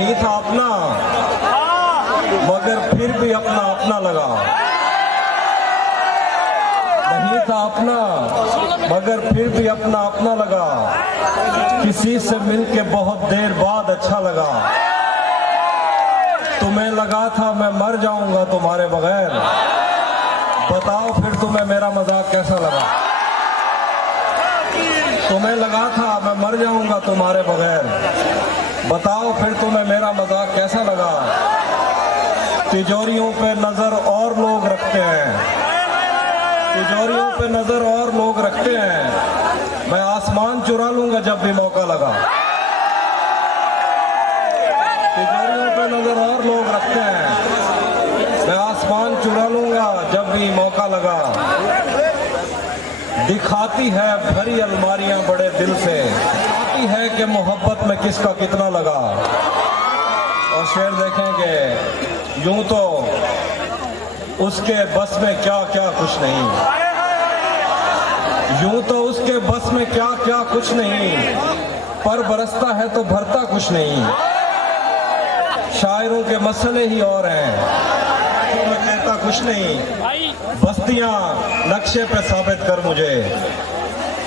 नहीं था अपना मगर फिर भी अपना अपना लगा। नहीं था अपना मगर फिर भी अपना अपना लगा। किसी से मिलके बहुत देर बाद अच्छा लगा। तुम्हें लगा था मैं मर जाऊंगा तुम्हारे बगैर। बताओ फिर तुम्हें मेरा मजाक कैसा लगा। तुम्हें लगा था मैं मर जाऊंगा तुम्हारे बगैर। बताओ फिर तुम्हें मेरा मजाक कैसा लगा। तिजोरियों पे नजर और लोग रखते हैं। तिजोरियों पे नजर और लोग रखते हैं। मैं आसमान चुरा लूंगा जब भी मौका लगा। तिजोरियों पे नजर और लोग रखते हैं। मैं आसमान चुरा लूंगा जब भी मौका लगा। दिखाती है भरी अलमारियां बड़े दिल से। दिखाती है कि मोहब्बत में किसका कितना लगा। और शेर देखेंगे यूं तो उसके बस में क्या क्या कुछ नहीं। यूं तो उसके बस में क्या क्या कुछ नहीं। पर बरसता है तो भरता कुछ नहीं। शायरों के मसले ही और हैं। मैं कहता कुछ नहीं। बस्तियां नक्शे पे साबित कर मुझे।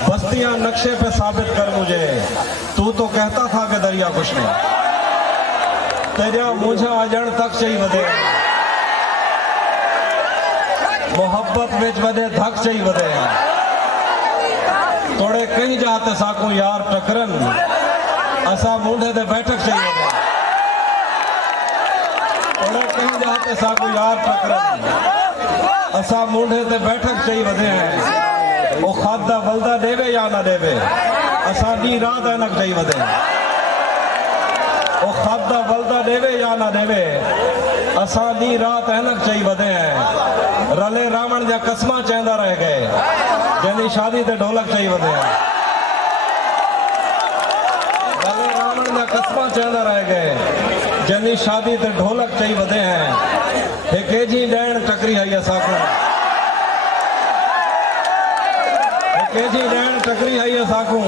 बस्तियां नक्शे पे साबित कर मुझे। तू तो कहता था कि दरिया कुछ नहीं। तेरा मुझे अजण तक चाहिए वधे। मोहब्बत विच वधे धक चाहिए वधे। थोड़े कहीं जाते साकू यार टकरन। असा मुंडे दे बैठक चाहिए। थोड़े कहीं जाते साकू यार टकरन। असा मुंडे ते बैठक चाहिए वधे हैं। वो खादा बलदा देवे या ना देवे। असा दी रात ऐनक चाहिए वधे। वो खादा बलदा देवे या ना देवे। असा दी रात ऐनक चाहिए वधे हैं। रले रावण जा कसमा चेंदा रह गए। जैनी शादी ते ढोलक चाहिए वधे हैं। रले रावण जा कसमा चेंदा रह गए। जैनी शादी ते ढोलक चाहिए वधे हैं। हे केजी डैण टकरी है साकू। हे केजी डैण टकरी है साकू।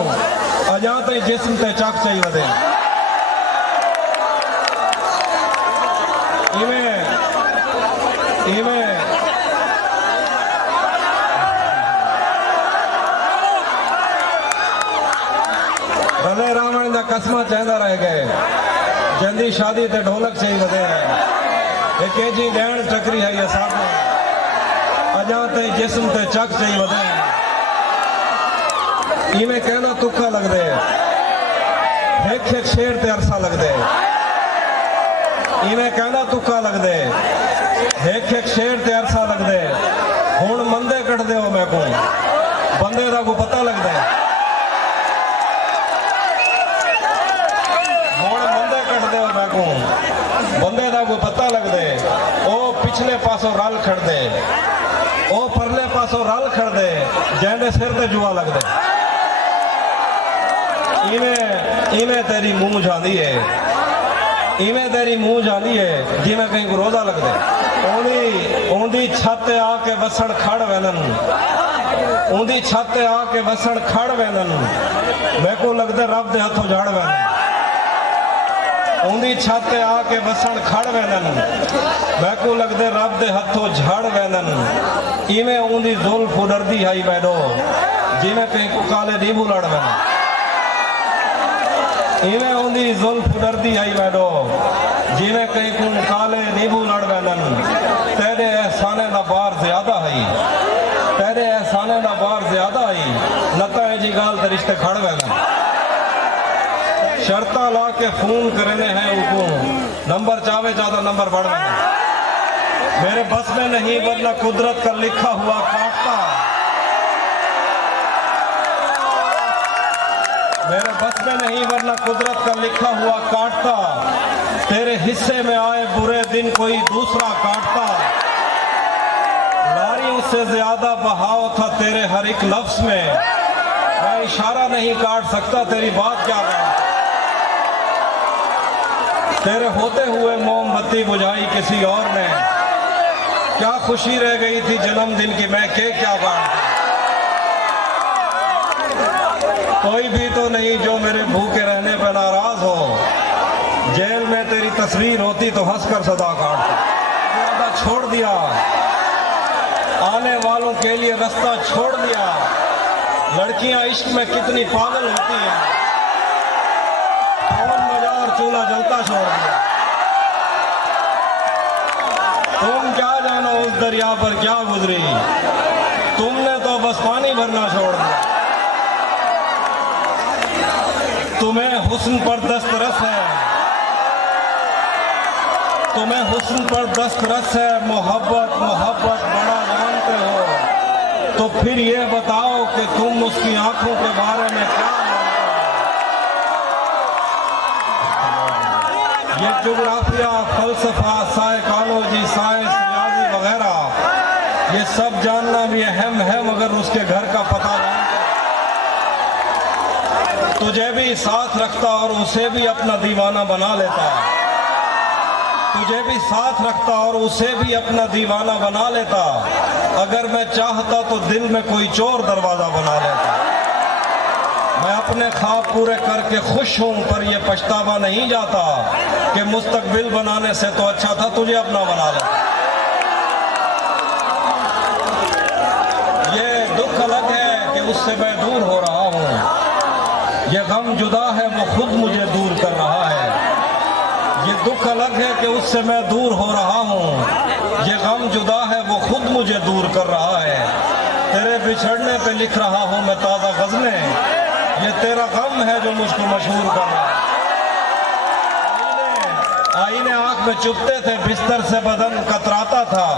अजा ते जिस्म ते चक चाहिए वधे। रले रावण जा कसमा चेंदा रह गए। जंदी शादी ते ढोलक चाहिए वधे हैं। हे केजी डैण टकरी है साकू। अजा ते जिस्म ते चक चाहिए वधे हैं। इवें कहना तुखा लग दे। एक एक शेर ते अरसा लग दे। इवें कहना तुक्का लग दे। एक एक शेर ते अरसा लग दे। हुण मंदे कट दे हो मैं को। बंदे दा को पता लग दे। हुण मंदे कट दे हो मैं को। बंदे दा को पता लग दे। ओ पिछले पासों रल खड़ दे। ओ परले पासों रल खड़ दे। जेंदे सिर ते जुआ लग दे। इवें तेरी मुंह जांदी है। इवें तेरी मुंह जांदी है जिवें कहीं को रोजा लग दे। ओंदी छत आके वसण खड़ वैलन। ओंदी छत आके वसण खड़ वैलन। मैं को लगदे रब दे हथों झाड़ वैलन। ओंदी छत आके वसण खड़ वैलन। मैं को लगदे रब दे हथों झाड़ वैलन। इवें ओंदी जुल्फ उडरदी आई बैठो जिवें कहीं को काले नींबू लड़ वैलन। इवें ओंदी जुल्फ उडरदी आई बैठो जिवें कहीं को काले नींबू लड़ वैलन। तेरे एहसाने दा बार ज्यादा है। तेरे एहसाने दा बार ज्यादा है। नता जी गाल ते रिश्ते खड़ वैलन। शर्ता ला के फोन करने हैं हुकुम। नंबर चावे ज्यादा नंबर बढ़ वैलन। मेरे बस में नहीं वरना कुदरत का लिखा हुआ काटता। मेरे बस में नहीं वरना कुदरत का लिखा हुआ काटता। तेरे हिस्से में आए बुरे दिन कोई दूसरा काटता। लारियों से ज्यादा बहाव था तेरे हर एक लफ्ज में। मैं इशारा नहीं काट सकता तेरी बात क्या है। तेरे होते हुए मोमबत्ती बुझाई किसी और ने। क्या खुशी रह गई थी जन्मदिन की मैं क्या बात। कोई भी तो नहीं जो मेरे भूखे रहने पर नाराज हो। जेल में तेरी तस्वीर होती तो हंसकर सदा काटता। वादा छोड़ दिया, आने वालों के लिए रास्ता छोड़ दिया। लड़कियां इश्क में कितनी पागल होती हैं, फोन बजा और चूल्हा जलता छोड़ दिया। तुम क्या जानो उस दरिया पर क्या गुजरी, तुमने तो बस पानी भरना छोड़ दिया। तुम्हें हुस्न पर दस्तरस है, तुम्हें हुस्न पर दस्तरस है, मोहब्बत मोहब्बत बड़ा जानते हो, तो फिर ये बताओ कि तुम उसकी आंखों के बारे में क्या जानते हो। ये ज्योग्राफिया, फलसफा, साइकोलॉजी, साइंस, रियाजी वगैरह, ये सब जानना भी अहम है, मगर उसके घर का पता जानना तुझे भी साथ रखता और उसे भी अपना दीवाना बना लेता। तुझे भी साथ रखता और उसे भी अपना दीवाना बना लेता। अगर मैं चाहता तो दिल में कोई चोर दरवाजा बना लेता। मैं अपने ख्वाब पूरे करके खुश हूं, पर यह पछतावा नहीं जाता कि मुस्तकबिल बनाने से तो अच्छा था तुझे अपना बना लेता। ये दुख अलग है कि उससे मैं दूर हो रहा हूं, ये गम जुदा है वो खुद मुझे दूर कर रहा है। ये दुख अलग है कि उससे मैं दूर हो रहा हूँ, ये गम जुदा है वो खुद मुझे दूर कर रहा है। तेरे बिछड़ने पे लिख रहा हूँ मैं ताज़ा गज़लें, ये तेरा गम है जो मुझको मशहूर कर रहा है। आईने आँख में चुभते थे, बिस्तर से बदन कतराता था,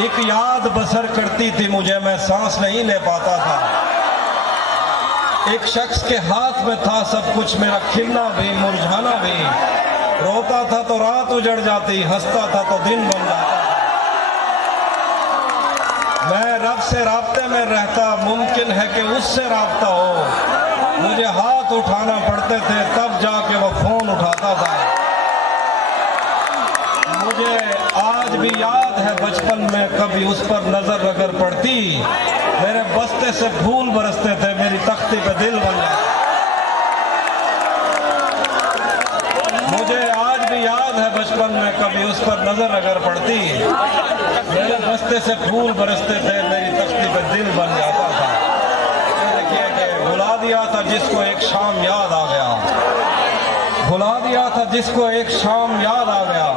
एक याद बसर करती थी मुझे, मैं सांस नहीं ले पाता था। एक शख्स के हाथ में था सब कुछ, मेरा खिलना भी मुरझाना भी। रोता था तो रात उजड़ जाती, हंसता था तो दिन बन जाता। मैं रब से राब्ते में रहता, मुमकिन है कि उससे राब्ता हो। मुझे हाथ उठाना पड़ते थे तब जाके वो फोन उठाता था। मुझे आज भी याद है बचपन में कभी उस पर नजर अगर पड़ती, मेरे बस्ते से फूल बरसते थे, मेरी तख्ती पे दिल बन जाता। मुझे आज भी याद है बचपन में कभी उस पर नजर अगर पड़ती, मेरे बस्ते से फूल बरसते थे, मेरी तख्ती पे दिल बन जाता था। देखिए कि भुला दिया था जिसको एक शाम याद आ गया, भुला दिया था जिसको एक शाम याद आ गया।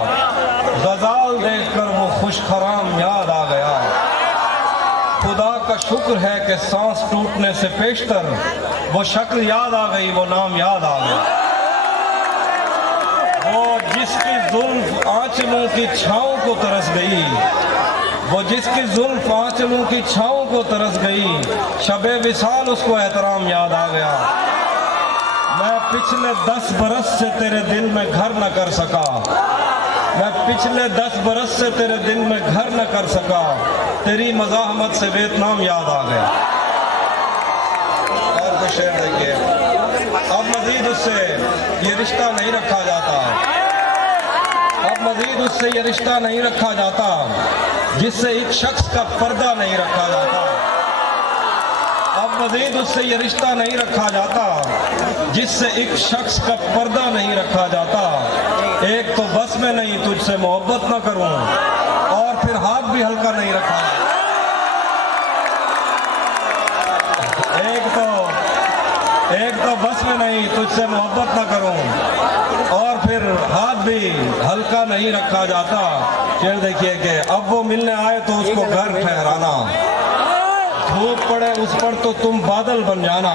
गजाल देखकर वो खुशखराम याद आ गया। खुदा का शुक्र है कि सांस टूटने से पेशतर वो शक्ल याद आ गई, वो नाम याद आ गया। वो जिसकी जुल्फ आंचलों की छाँव को तरस गई, वो जिसकी जुल्फ आंचलों की छाँव को तरस गई, शबे विसाल उसको एहतराम याद आ गया। मैं पिछले 10 बरस से तेरे दिल में घर न कर सका, मैं पिछले 10 बरस से तेरे दिल में घर न कर सका, तेरी मज़ाहमत से वियतनाम याद आ गया। और कुछ शेर देखिए, अब मजीद उससे ये रिश्ता नहीं रखा जाता, अब मजीद उससे ये रिश्ता नहीं रखा जाता जिससे एक शख्स का पर्दा नहीं रखा जाता। अब मजीद उससे ये रिश्ता नहीं रखा जाता जिससे एक शख्स का पर्दा नहीं रखा जाता। एक तो बस में नहीं तुझसे मोहब्बत ना करूं, और फिर हाथ भी हल्का नहीं रखा। एक तो बस में नहीं तुझसे मोहब्बत ना करूं, और फिर हाथ भी हल्का नहीं रखा जाता। फिर देखिए कि अब वो मिलने आए तो उसको घर ठहराना, धूप पड़े उस पर तो तुम बादल बन जाना।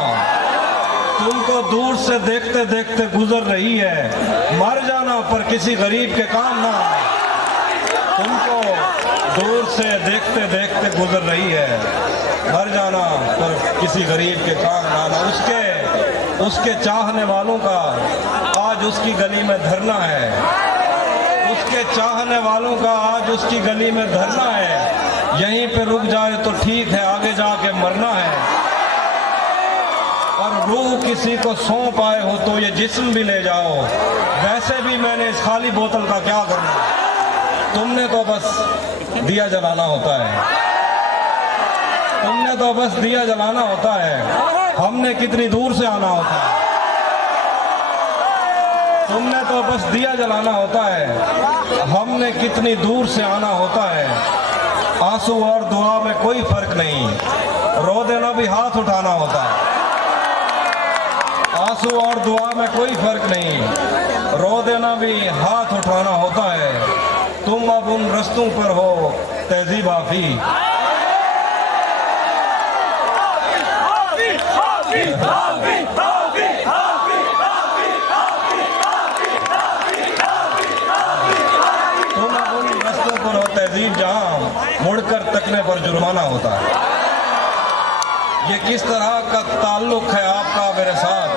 तुमको दूर से देखते देखते गुजर रही है, मर जाना पर किसी गरीब के काम ना। तुमको दूर से देखते देखते गुजर रही है, मर जाना पर किसी गरीब के काम ना आना। उसके चाहने वालों का आज उसकी गली में धरना है, उसके चाहने वालों का आज उसकी गली में धरना है। यहीं पे रुक जाए तो ठीक है, आगे जाके मरना है। और रूह किसी को सौंप आए हो तो ये जिस्म भी ले जाओ, वैसे भी मैंने इस खाली बोतल का क्या करना। तुमने तो बस दिया जलाना होता है, तुमने तो बस दिया जलाना होता है, हमने कितनी दूर से आना होता है। तुमने तो बस दिया जलाना होता है, हमने कितनी दूर से आना होता है। आंसू और दुआ में कोई फर्क नहीं, रो देना भी हाथ उठाना होता है। आंसू और दुआ में कोई फर्क नहीं, रो देना भी हाथ उठाना होता है। तुम अब उन रस्तों पर हो तहजीब आफी। तुम अब उन रस्तों पर हो तहजीब जहां मुड़कर तकने पर जुर्माना होता है। ये किस तरह का ताल्लुक है आपका मेरे साथ,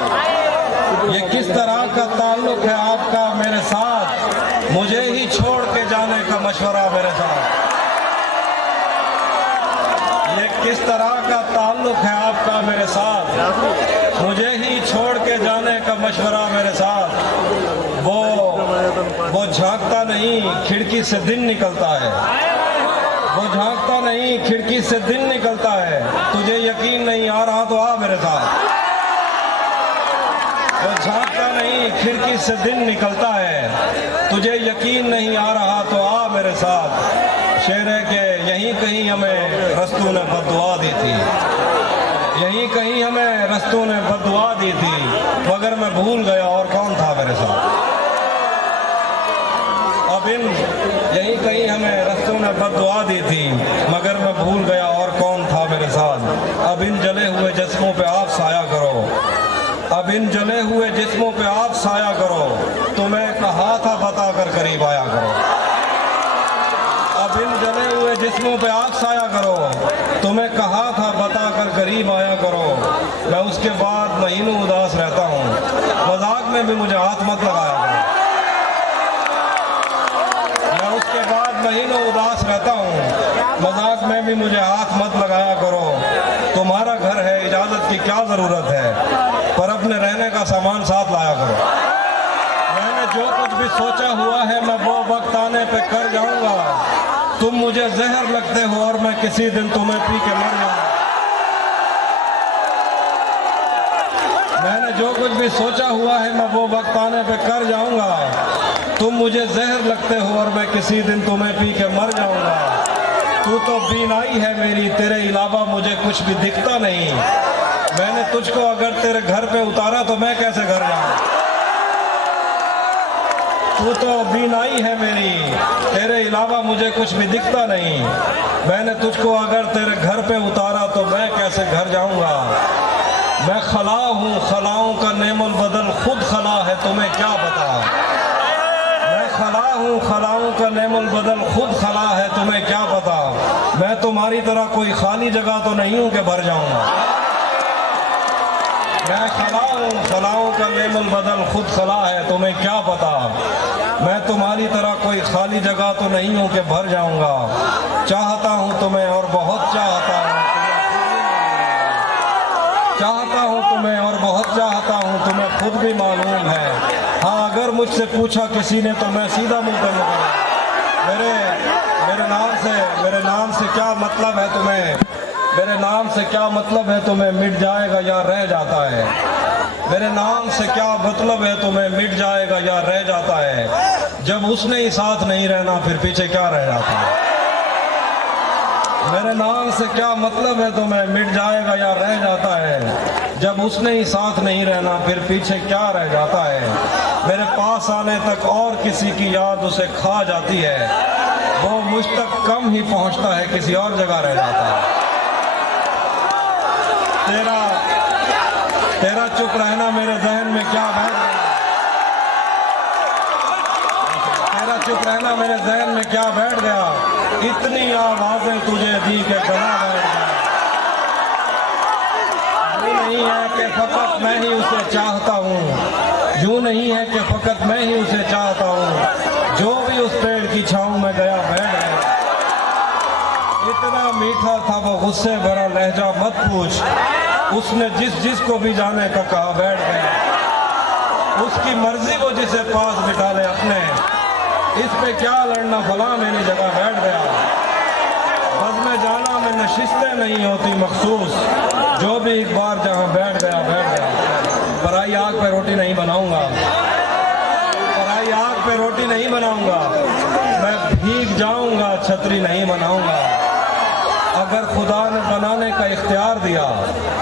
ये किस तरह का ताल्लुक है आपका मेरे साथ, मुझे ही छोड़ के जाने का मशवरा मेरे साथ। ये किस तरह का ताल्लुक है आपका मेरे साथ, मुझे ही छोड़ के जाने का मशवरा मेरे साथ। वो झांकता नहीं खिड़की से दिन निकलता है, वो झांकता नहीं खिड़की से दिन निकलता है। तुझे यकीन नहीं आ रहा तो आ मेरे साथ। वो झांकता नहीं खिड़की से दिन निकलता है, तुझे यकीन नहीं आ रहा तो आ मेरे साथ। शेर है कि यहीं कहीं हमें रस्तों ने बद्दुआ दी थी, यहीं कहीं हमें रस्तों ने बद्दुआ दी थी, मगर मैं भूल गया और कौन था मेरे साथ। अब इन यहीं कहीं हमें रस्तों ने बद्दुआ दी थी, मगर मैं भूल गया और कौन था मेरे साथ। अब इन जले हुए जिस्मों पे आप साया करो, अब इन जले हुए जिस्मों पे आप साया करो, तुम्हें कहा था बता कर करीब आया करो। अब इन जले हुए जिस्मों पे आप साया करो, तुम्हें कहा था बता कर करीब आया करो। मैं उसके बाद महीनों उदास रहता हूँ, मजाक में भी मुझे हाथ मत लगाया करो। मैं उसके बाद महीनों उदास रहता हूँ, मजाक में भी मुझे हाथ मत लगाया करो। तुम्हारा घर है, इजाजत की क्या जरूरत है, पर अपने रहने का सामान साथ लाया करो। मैंने जो कुछ भी सोचा हुआ है मैं वो वक्त आने पे कर जाऊंगा। तुम मुझे जहर लगते हो और मैं किसी दिन तुम्हें पी के मर जाऊंगा। मैंने जो कुछ भी सोचा हुआ है मैं वो वक्त आने पे कर जाऊंगा। तुम मुझे जहर लगते हो और मैं किसी दिन तुम्हें पी के मर जाऊंगा। तू तो बीनाई है मेरी, तेरे अलावा मुझे कुछ भी दिखता नहीं। मैंने तुझको अगर तेरे घर पे उतारा तो मैं कैसे घर जाऊं। तू तो बीनाई है मेरी, तेरे अलावा मुझे कुछ भी दिखता नहीं। मैंने तुझको अगर तेरे घर पे उतारा तो मैं कैसे घर जाऊंगा। मैं खला हूँ, खलाओं का नेमल बदल खुद खला है, तुम्हें क्या पता। मैं खला हूँ, खलाओं का नेमल बदल खुद खला है, तुम्हें क्या पता। मैं तुम्हारी तरह कोई खाली जगह तो नहीं हूँ कि भर जाऊंगा। मैं खला हूँ, खलाओं का नेमल बदल खुद खला है, तुम्हें क्या पता। मैं तुम्हारी तरह कोई खाली जगह तो नहीं हूँ कि भर जाऊंगा। चाहता हूँ तुम्हें और बहुत चाहता हूँ, चाहता हूँ तुम्हें और बहुत चाहता हूँ, तुम्हें खुद भी मालूम है। हाँ, अगर मुझसे पूछा किसी ने तो मैं सीधा मुंह पे कहूँगा, मेरे नाम से क्या मतलब है तुम्हें, मेरे नाम से क्या मतलब है तुम्हें, मिट जाएगा या रह जाता है। मेरे नाम से क्या मतलब है तुम्हें, मिट जाएगा या रह जाता है। जब उसने ही साथ नहीं रहना फिर पीछे क्या रह जाता है। मेरे नाम से क्या मतलब है तुम्हें, मिट जाएगा या रह जाता है। जब उसने ही साथ नहीं रहना फिर पीछे क्या रह जाता है। मेरे पास आने तक और किसी की याद उसे खा जाती है, वो मुझ तक कम ही पहुंचता है, किसी और जगह रह जाता है। तेरा चुप रहना मेरे जहन में क्या बैठ गया, तेरा चुप रहना मेरे जहन में क्या बैठ गया। इतनी आवाजें तुझे दी के गला बैठ गया। यूं नहीं है कि फकत मैं ही उसे चाहता हूँ, यूं नहीं है कि फकत मैं ही उसे चाहता हूँ। जो भी उस पेड़ की छाँव में गया बैठ गया। इतना मीठा था वो गुस्से भरा लहजा मत पूछ, उसने जिस को भी जाने का कहा बैठ गया। उसकी मर्जी वो जिसे पास बिठा ले अपने, इस पे क्या लड़ना, फला मेरी जगह बैठ गया। बस में जाना में नशिस्तें नहीं होती मखसूस, जो भी एक बार जहाँ बैठ गया बैठ गया। पराई आग पे रोटी नहीं बनाऊंगा, पे रोटी नहीं बनाऊंगा, मैं भीग जाऊंगा छतरी नहीं बनाऊंगा। अगर खुदा ने बनाने का इख्तियार दिया,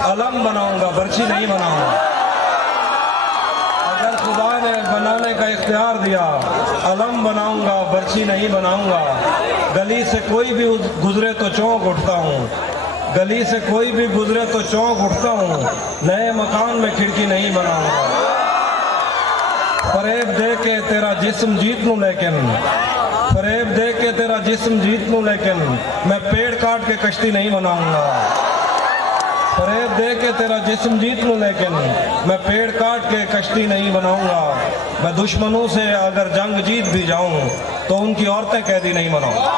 अलम बनाऊंगा बर्छी नहीं बनाऊंगा। अगर खुदा ने बनाने का इख्तियार दिया, अलम बनाऊंगा बर्छी नहीं बनाऊंगा। गली से कोई भी गुजरे तो चौंक उठता हूँ, गली से कोई भी गुजरे तो चौंक उठता हूँ। नए मकान में खिड़की नहीं बनाऊंगा। फरेब दे के तेरा जिस्म जीत लूं लेकिन, फरेब दे के तेरा जिस्म जीत लूं लेकिन मैं पेड़ काट के कश्ती नहीं बनाऊंगा। फरेब दे के तेरा जिस्म जीत लूं लेकिन मैं पेड़ काट के कश्ती नहीं बनाऊंगा। मैं दुश्मनों से अगर जंग जीत भी जाऊं तो उनकी औरतें कैदी नहीं बनाऊंगा।